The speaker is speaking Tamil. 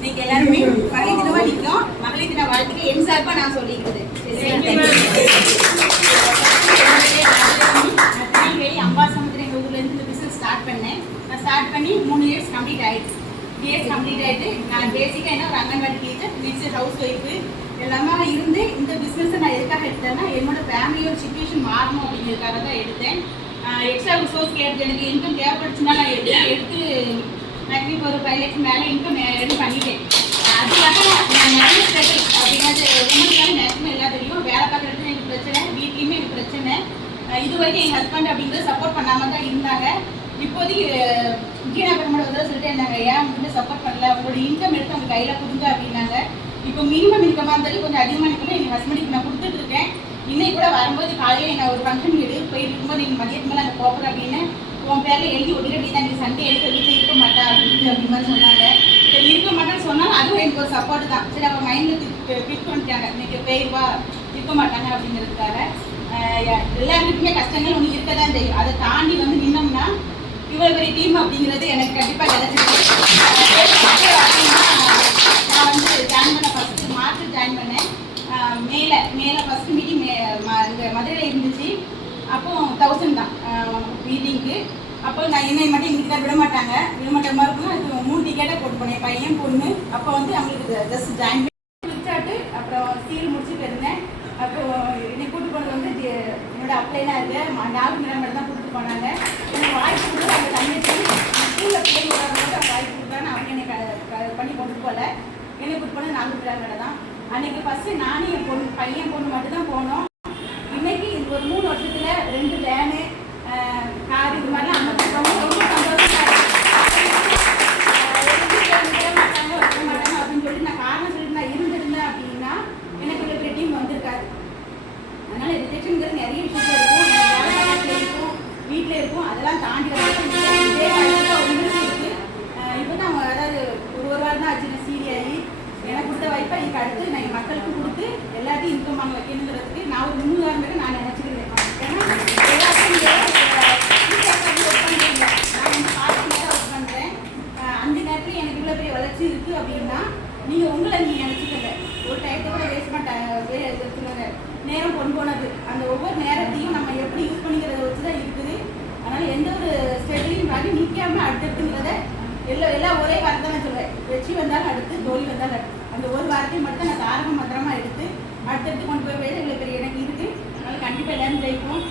இன்னைக்கு எல்லாருமே மகளிர் தினமா நிற்கும். மகளிர் தின வாழ்த்துக்கு என் சார்பா நான் சொல்லிக்கிறது. அம்பாசமுத்திரம் எங்கள் ஊர்லேருந்து இந்த பிஸ்னஸ் ஸ்டார்ட் பண்ணேன். நான் ஸ்டார்ட் பண்ணி 3 இயர்ஸ் கம்ப்ளீட் ஆகிடுச்சு. 3 இயர்ஸ் கம்ப்ளீட் ஆகிட்டு நான் பேசிக்காக என்ன ஒரு anganwadi teacher, next house wife எல்லாமே இருந்து இந்த பிஸ்னஸை நான் எதுக்காக எடுத்தேன்னா என்னோட ஃபேமிலியோட சுச்சுவேஷன் மாறணும் அப்படிங்கிறதுக்காக தான் எடுத்தேன். எக்ஸ்ட்ரா ரிசோர்ஸ் கேட்டு எனக்கு இன்கம் தேவைப்படுச்சுன்னா நான் எடுத்து மேக்ஸிமம் ஒரு 5 லட்சம் மேலே இன்கம் எடுத்து பண்ணிட்டேன். அதுக்காக நான் நிறைய ஸ்ட்ரகிள் அப்படிங்கிறது உமனுக்கான மேக்ஸிமம் எல்லாம் தெரியும். வேலை பார்க்குற இடத்துல எனக்கு பிரச்சனை, வீட்லேயுமே எனக்கு பிரச்சனை. இது வரைக்கும் எங்கள் ஹஸ்பண்ட் அப்படிங்கிறது சப்போர்ட் பண்ணாமல் தான் இருந்தாங்க. இப்போதைக்கு கீழே பெருமாள் சொல்லிட்டு இருந்தாங்க, ஏன் வந்து சப்போர்ட் பண்ணல, உங்களோட இன்கம் எடுத்து அவங்க கையில் கொடுங்க அப்படின்னாங்க. இப்போ மினிமம் இன்கமாக இருந்தாலும் கொஞ்சம் அதிகமாக இன்கம் எங்கள் ஹஸ்பண்டுக்கு நான் கொடுத்துட்டு இருக்கேன். இன்னைக்கு கூட வரும்போது காலையில் நான் ஒரு ஃபங்க்ஷன் போயிட்டு இருக்கும்போது நீங்கள் மதியத்துக்கு மேலே அங்கே போகிறேன் அப்படின்னு உன் பேரில் எழுதி ஒட்டிக்கிட்டு தான் நீங்கள் சண்டே எடுக்க வீட்டில் இருக்க மாட்டா அப்படின்னு மாதிரி சொன்னாங்க. சரி இருக்க மாட்டான்னு சொன்னாலும் அதுவும் எனக்கு ஒரு சப்போர்ட் தான். சரி அவன் மைண்டில் ஃபிக்ஸ் பண்ணிட்டாங்க, இன்னைக்கு பெயர்வா இருக்க மாட்டாங்க அப்படிங்கிறதுக்காக. எல்லாருக்குமே கஷ்டங்கள் ஒன்று இருக்க தான் செய்யும். அதை தாண்டி வந்து நின்னோம்னா இவ்வளோ பெரிய டீம் அப்படிங்கிறது எனக்கு கண்டிப்பாக கிடச்சிருக்கு. நான் வந்து ஜாயின் பண்ண ஃபஸ்ட்டு மார்ச் ஜாயின் பண்ணேன். மேலே ஃபஸ்ட்டு மீட்டிங் இங்கே மதுரையில் இருந்துச்சு. அப்போ 1000 தான் மீட்டிங்க்கு. அப்போ நான் என்னை மட்டும் இன்றைக்கி தான் விட மாட்டாங்க. விடமாட்ட மாதிரி இருக்குன்னா அது 3 டிக்கெட்டாக போட்டு போனேன், பையன் பொண்ணு. அப்போ வந்து அவங்களுக்கு ஜஸ்ட் ஜாயின் பண்ணி விட்டாட்டு அப்புறம் சீல் முடிச்சுட்டு இருந்தேன். அப்போ என்னை கூப்பிட்டு போனது வந்து என்னோட அப்ளைனாக இருக்குது 4 மேடம் தான் கூப்பிட்டு போனாங்க. எனக்கு வாய்ப்பு கொடுத்து அந்த தங்கச்சி ஸ்கூலில் பிள்ளைங்க போது வாய்ப்பு கொடுக்குறான்னு அவங்க என்னை பண்ணி கொண்டு போகல. என்னை கூப்பிட்டு போனது 4 மேடம் தான். அன்றைக்கி ஃபஸ்ட்டு நானும் என் பொண்ணு பையன் பொண்ணு மட்டும்தான் போனோம். இன்னைக்கு ஒரு 3 வருஷத்தில் 2 வேனு கார் இது மாதிரிலாம் அந்த ரொம்ப சந்தோஷமாக மாட்டாங்க வைக்க மாட்டாங்க அப்படின்னு சொல்லி நான் காரணம் சொல்லிட்டு நான் இருந்திருந்தேன் அப்படின்னா எனக்கு ஒரு பெரிய டீம் வந்திருக்காரு. அதனால் ரிஜெக்ஷனுங்கிறது நிறைய விஷயத்தில் இருக்கும், வேலை இருக்கும், வீட்டில் இருக்கும். அதெல்லாம் தாண்டி இதே வாழ்க்கை உங்களுக்கு இருக்குது. இப்போ தான் அவங்க அதாவது ஒரு வாரம் தான் ஆச்சு சீரியாகி எனக்கு கொடுத்த வாய்ப்பை இதுக்கு அடுத்து நான் என் மக்களுக்கு கொடுத்து எல்லாத்தையும் இன்கம் வாங்க வைக்கணுங்கிறதுக்கு நான் ஒரு முன்னுதாரணம் நான் நினச்சிக்கிறேன். ஏன்னா எல்லாத்தையும் நான் வந்து பார்த்து ஒர்க் பண்ணுறேன். அந்த நேரத்தில் எனக்கு இவ்வளோ பெரிய வளர்ச்சி இருக்குது அப்படின்னா நீங்கள் உங்களை நீங்கள் நினச்சிக்கல. ஒரு டயத்தை கூட வேஸ்ட் பண்ண நேரம் கொண்டு போனது அந்த ஒவ்வொரு நேரத்தையும் நம்ம எப்படி யூஸ் பண்ணிக்கிறத வச்சு தான் இருக்குது. அதனால் எந்த ஒரு ஸ்டெட்லையும் வாங்கி நிற்காமல் அடுத்தடுத்துங்கிறத எல்லாம் ஒரே வாரத்தை நான் சொல்லுவேன். வெற்றி வந்தாலும் அடுத்து, தோல்வி வந்தாலும் அடுத்து. அந்த ஒரு வாரத்தையும் மட்டும் நான் தாரக மந்திரமாக எடுத்து அடுத்தடுத்து கொண்டு போய் இவ்வளோ பெரிய எனக்கு இருக்குது. அதனால் கண்டிப்பாக எல்லாரும் ஜெயிப்போம்.